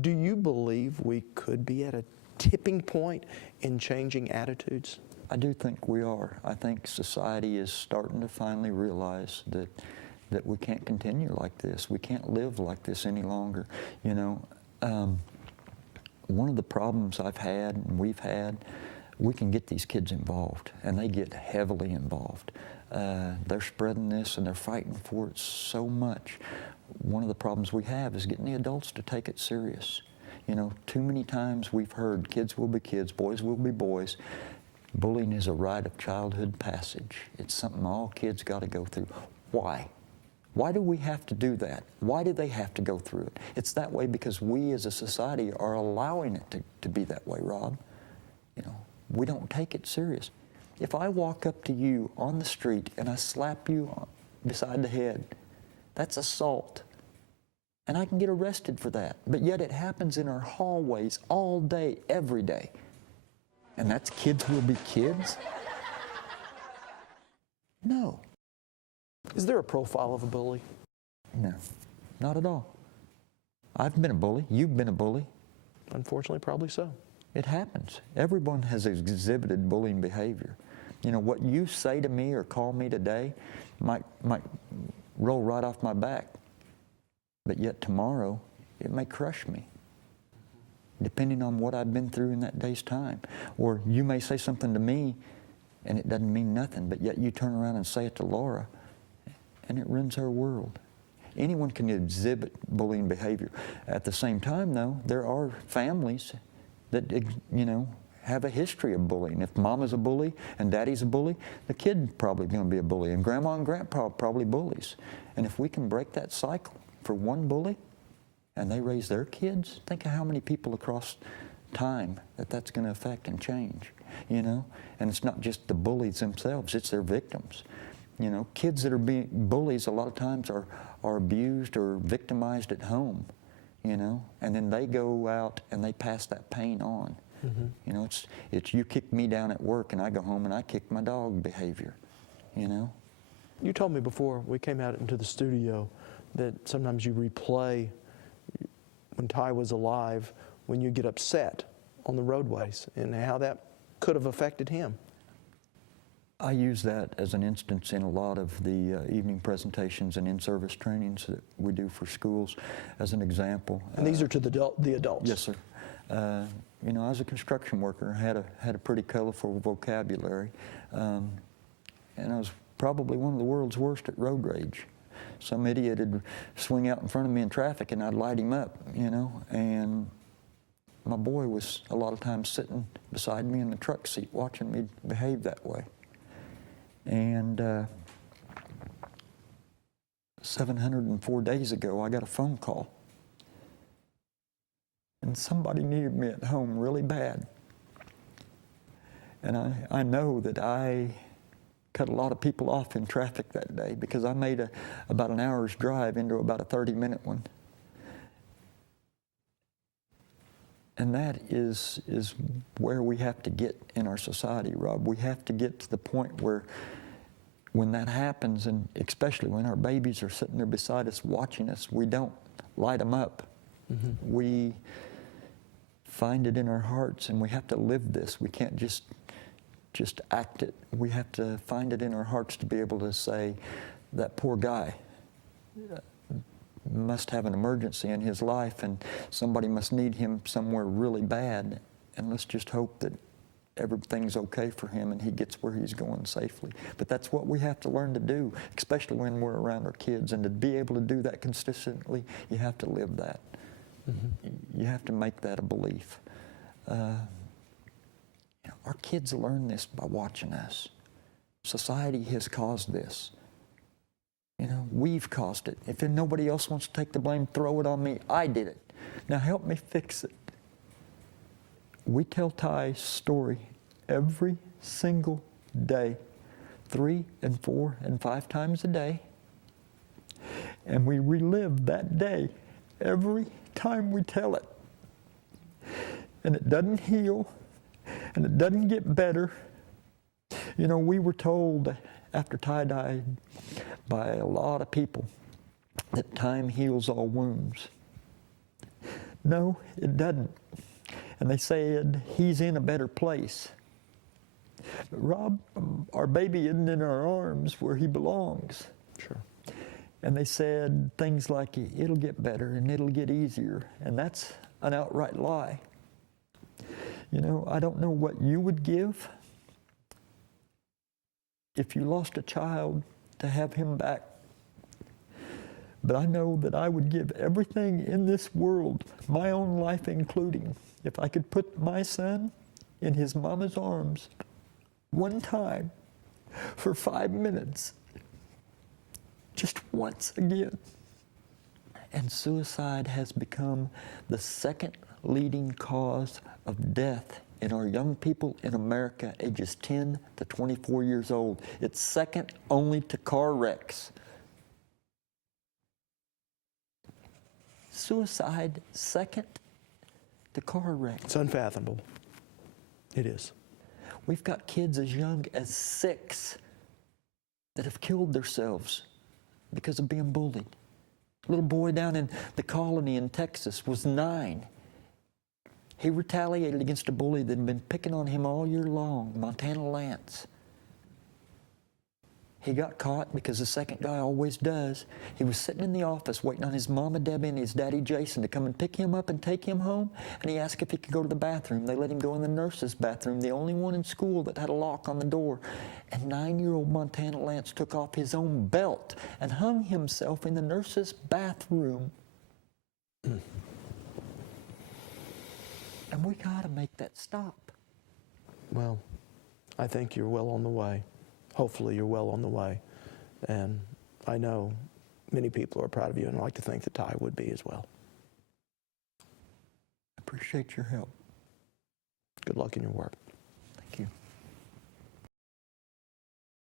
Do you believe we could be at a tipping point in changing attitudes? I do think we are. I think society is starting to finally realize that we can't continue like this. We can't live like this any longer. You know, one of the problems I've had and we've had, we can get these kids involved, and they get heavily involved. They're spreading this and they're fighting for it so much. One of the problems we have is getting the adults to take it serious. You know, too many times we've heard kids will be kids, boys will be boys. Bullying is a rite of childhood passage. It's something all kids got to go through. Why? Why do we have to do that? Why do they have to go through it? It's that way because we as a society are allowing it to be that way, Rob. You know, we don't take it serious. If I walk up to you on the street and I slap you beside the head, that's assault. And I can get arrested for that. But yet it happens in our hallways all day, every day. And that's kids will be kids? No. Is there a profile of a bully? No, not at all. I've been a bully. You've been a bully. Unfortunately, probably so. It happens. Everyone has exhibited bullying behavior. You know, what you say to me or call me today might roll right off my back. But yet tomorrow, it may crush me, depending on what I've been through in that day's time. Or you may say something to me, and it doesn't mean nothing, but yet you turn around and say it to Laura, and it ruins her world. Anyone can exhibit bullying behavior. At the same time, though, there are families that, you know, have a history of bullying. If mama's a bully and daddy's a bully, the kid probably going to be a bully, and grandma and grandpa probably bullies. And if we can break that cycle for one bully, and they raise their kids, think of how many people across time that's going to affect and change, you know? And it's not just the bullies themselves, it's their victims. You know, kids that are being bullies a lot of times are abused or victimized at home, you know? And then they go out and they pass that pain on. Mm-hmm. You know, it's you kick me down at work and I go home and I kick my dog behavior, you know? You told me before we came out into the studio that sometimes you replay when Ty was alive, when you get upset on the roadways and how that could have affected him. I use that as an instance in a lot of the evening presentations and in-service trainings that we do for schools as an example. And these are to the adults? Yes, sir. You know, I was a construction worker, had a pretty colorful vocabulary, and I was probably one of the world's worst at road rage. Some idiot would swing out in front of me in traffic and I'd light him up, you know, and my boy was a lot of times sitting beside me in the truck seat watching me behave that way. And 704 days ago, I got a phone call. And somebody needed me at home really bad. And I know that I cut a lot of people off in traffic that day because I made about an hour's drive into about a 30-minute one. And that is where we have to get in our society, Rob. We have to get to the point where when that happens, and especially when our babies are sitting there beside us watching us, we don't light them up. Mm-hmm. We find it in our hearts, and we have to live this. We can't just act it. We have to find it in our hearts to be able to say, that poor guy must have an emergency in his life and somebody must need him somewhere really bad, and let's just hope that everything's okay for him and he gets where he's going safely. But that's what we have to learn to do, especially when we're around our kids, and to be able to do that consistently, you have to live that. Mm-hmm. You have to make that a belief. Our kids learn this by watching us. Society has caused this. You know, we've caused it. If nobody else wants to take the blame, throw it on me. I did it. Now help me fix it. We tell Ty's story every single day, 3 and 4 and 5 times a day. And we relive that day every time we tell it. And it doesn't heal, and it doesn't get better. You know, we were told after Ty died by a lot of people that time heals all wounds. No, it doesn't. And they said, he's in a better place. But Rob, our baby isn't in our arms where he belongs. Sure. And they said things like, it'll get better and it'll get easier. And that's an outright lie. You know, I don't know what you would give if you lost a child to have him back. But I know that I would give everything in this world, my own life including, if I could put my son in his mama's arms one time for 5 minutes, just once again. And suicide has become the second leading cause of death in our young people in America, ages 10 to 24 years old. It's second only to car wrecks. Suicide second to car wrecks. It's unfathomable. It is. We've got kids as young as 6 that have killed themselves because of being bullied. A little boy down in the colony in Texas was 9. He retaliated against a bully that had been picking on him all year long, Montana Lance. He got caught because the second guy always does. He was sitting in the office waiting on his mama Debbie and his daddy Jason to come and pick him up and take him home, and he asked if he could go to the bathroom. They let him go in the nurse's bathroom, the only one in school that had a lock on the door. And 9-year-old Montana Lance took off his own belt and hung himself in the nurse's bathroom. And we gotta make that stop. Well, I think you're well on the way. Hopefully you're well on the way. And I know many people are proud of you, and I'd like to think that Ty would be as well. Appreciate your help. Good luck in your work.